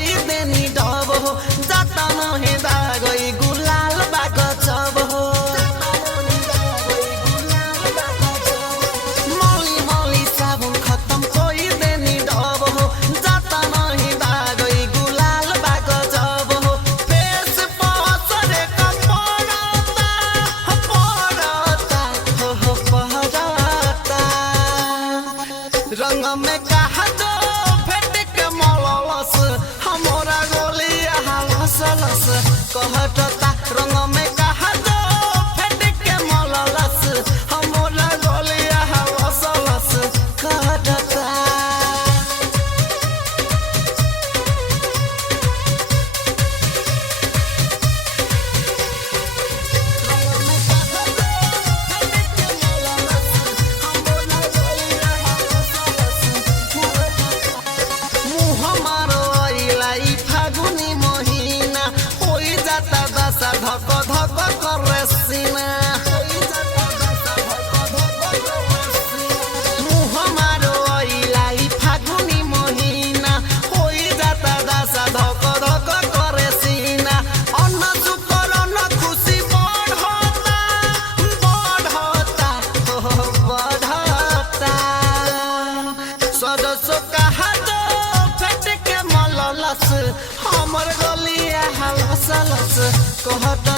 कोई देनी डब हो जाता नहीं दागई गुलाल बाग जब हो मौली मौली साबुन खत्म कोई देनी डब हो जाता नहीं दागई गुलाल बाग जब हो फेस पसरे का पड़ता रंग में कहा दो फेट के मललस हमरा गोलिया हलस लस कहता रंग में कहा दो फेट के मललस हमरा गोलिया हलस लस कहता धक धक करे सीना मुँह मारो अइलाई फागुनी महीना होई जाता दासा धक धक करे सीना अन्न सुकर न खुशी बढ़ता सदस्य कहा दो फेट के मललस हमर गलिया हलस लस कहता